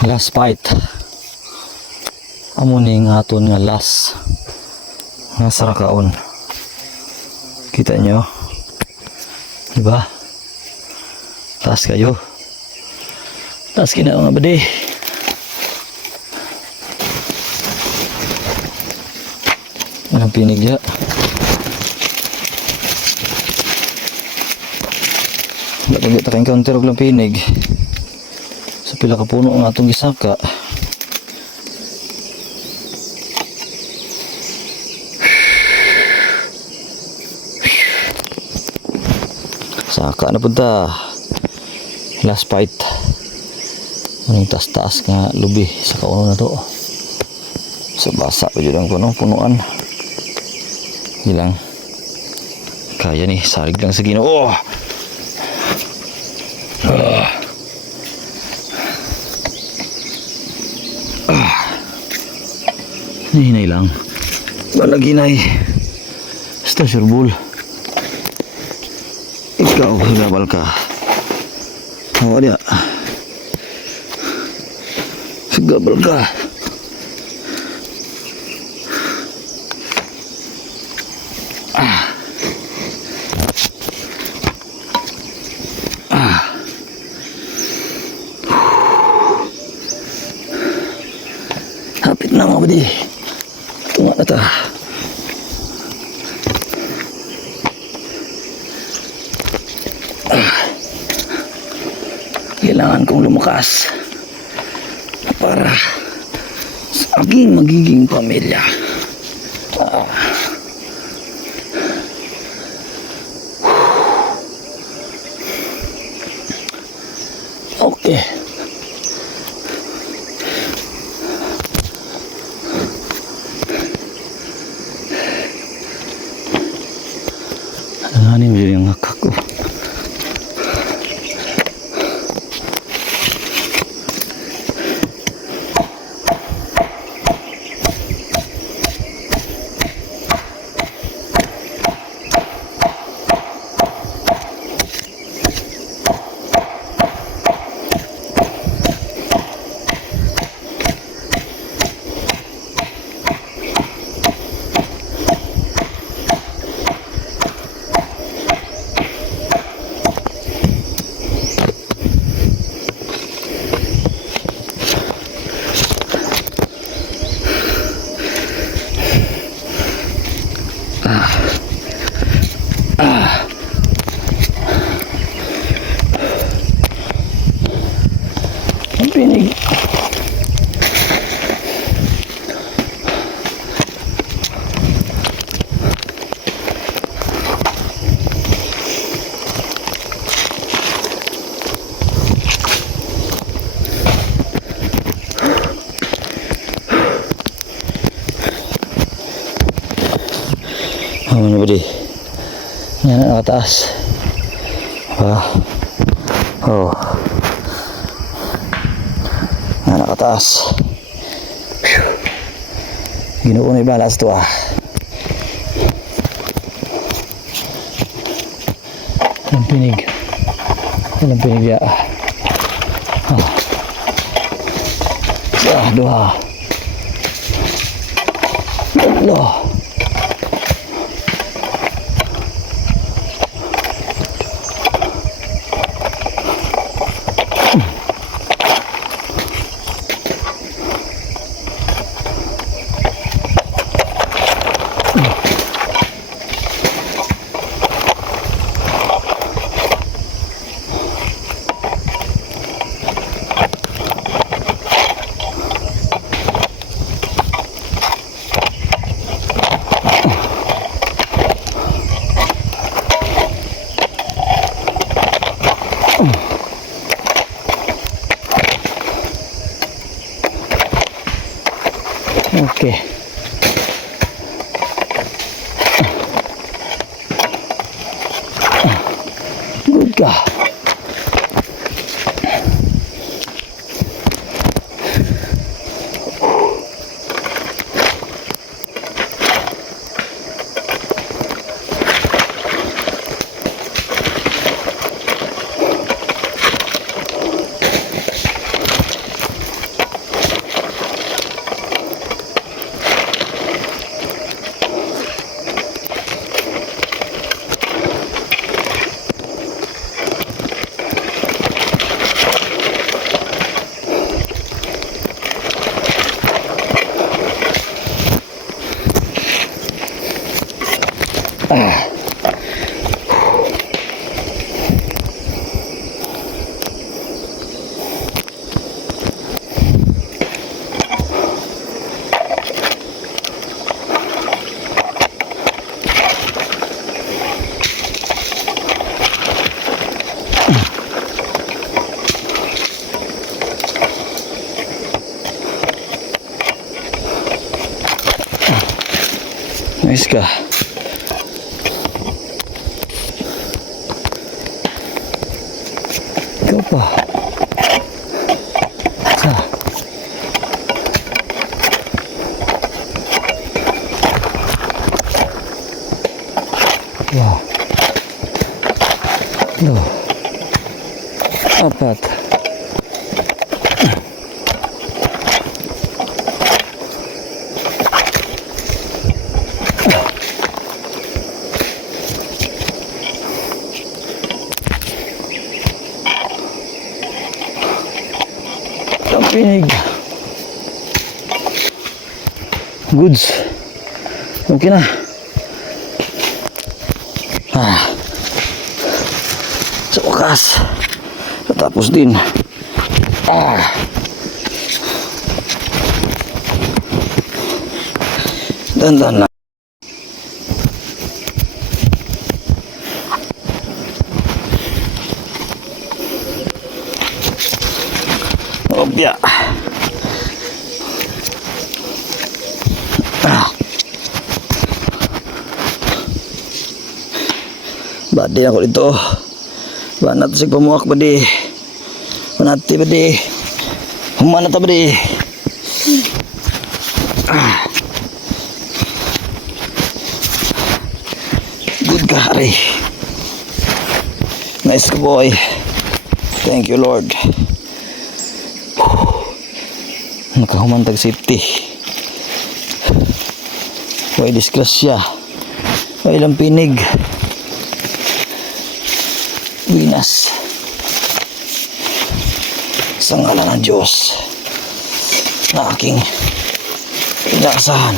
Last fight. Amo ni nga aton nga last nga sarakaon. Kita nyo? Diba? Taas kayo. Taas kina nga bade. Anong pinig ya? Wala pa encounter og lang pinig. Sa pila ka puno nga atong gisaka. Saka na punta. Last fight. Anong taas-taas nga lubi sa kauno na to. Sa basa pa dyan ang punuan. Hilang. Kaya ni, sarig lang sa Ginoo. Oh! Hinay lang. Walang hinay. Basta surbul. Ikaw, gabal ka. Hawa dia. Gabal ka. Hapit na mga badi. Tunga na ta. Kailangan kong lumakas para sa aking magiging pamilya. Okay. Ano mo yung ngakak ko? Ang pinig. Ano ba di? Yan ang nakataas. Oh. Yan nakataas. Ginoo na ibalas to Ang pinig. Ang pinig ya. Dua. Allah. Okay. Good ka. Nice ka. Ikaw pa. Sa. Yeah. No. Apat. Pinig. Goods. Okay na. Sa wakas. Tapos din. Dandan lang. Opya. Badi ako dito. Banat sig pamuak badi. Manati badi. Humana ta badi. Good ka, Ari. Nice ka, boy. Thank you, Lord. Nakahumantag safety. May disgrasya. May ilang pinig. Winas. Sa ngalan ng Diyos na aking inaasahan.